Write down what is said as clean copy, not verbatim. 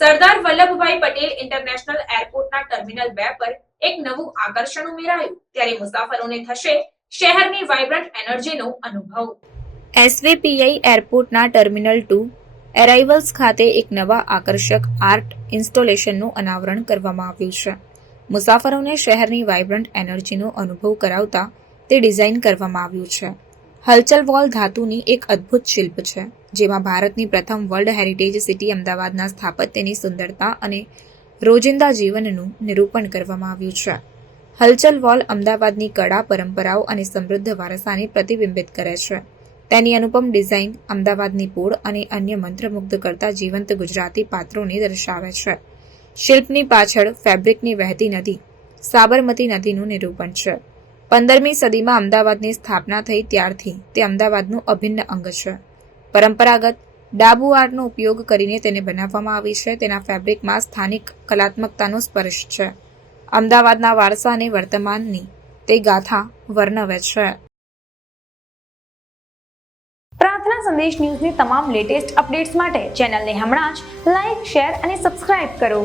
Sardar Vallabhbhai Patel international એરપોર્ટના terminal 2 પર એક નવું આકર્ષણ ઉમેરાયું ત્યારે મુસાફરોને થશે શહેરની વાઇબ્રન્ટ એનર્જીનો અનુભવ। એસવીપીઆઈ એરપોર્ટના ટર્મિનલ 2 એરાઇવલ્સ ખાતે એક નવા આકર્ષક આર્ટ ઇન્સ્ટોલેશનનું અનાવરણ કરવામાં આવ્યું છે। મુસાફરોને શહેરની વાઇબ્રન્ટ એનર્જીનો અનુભવ કરાવતા તે ડિઝાઇન કરવામાં આવ્યું છે। હલચલ વોલ ધાતુની એક અદ્ભુત શિલ્પ છે, જેમાં ભારતની પ્રથમ વર્લ્ડ હેરિટેજ સિટી અમદાવાદના સ્થાપત્યની સુંદરતા અને રોજિંદા જીવનનું નિરૂપણ કરવામાં આવ્યું છે। હલચલ વોલ અમદાવાદની કળા, પરંપરાઓ અને સમૃદ્ધ વારસાને પ્રતિબિંબિત કરે છે। તેની અનુપમ ડિઝાઇન અમદાવાદની પોળ અને અન્ય મંત્રમુગ્ધ કરતા જીવંત ગુજરાતી પાત્રોને દર્શાવે છે। શિલ્પની પાછળ ફેબ્રિકની વહેતી નદી સાબરમતી નદીનું નિરૂપણ છે। 15મી સદીમાં અમદાવાદની સ્થાપના થઈ ત્યારથી તે અમદાવાદનું અભિન્ન અંગ છે। પરંપરાગત ડાબુ આર્ટનો ઉપયોગ કરીને તેને બનાવવામાં આવી છે। તેના ફેબ્રિકમાં સ્થાનિક કલાત્મકતાનો સ્પર્શ છે। અમદાવાદના વારસા અને વર્તમાનની તે ગાથા વર્ણવે છે। પ્રાર્થના સંદેશ ન્યૂઝની તમામ લેટેસ્ટ અપડેટ્સ માટે ચેનલને હમણાં જ લાઇક, શેર અને સબસ્ક્રાઇબ કરો।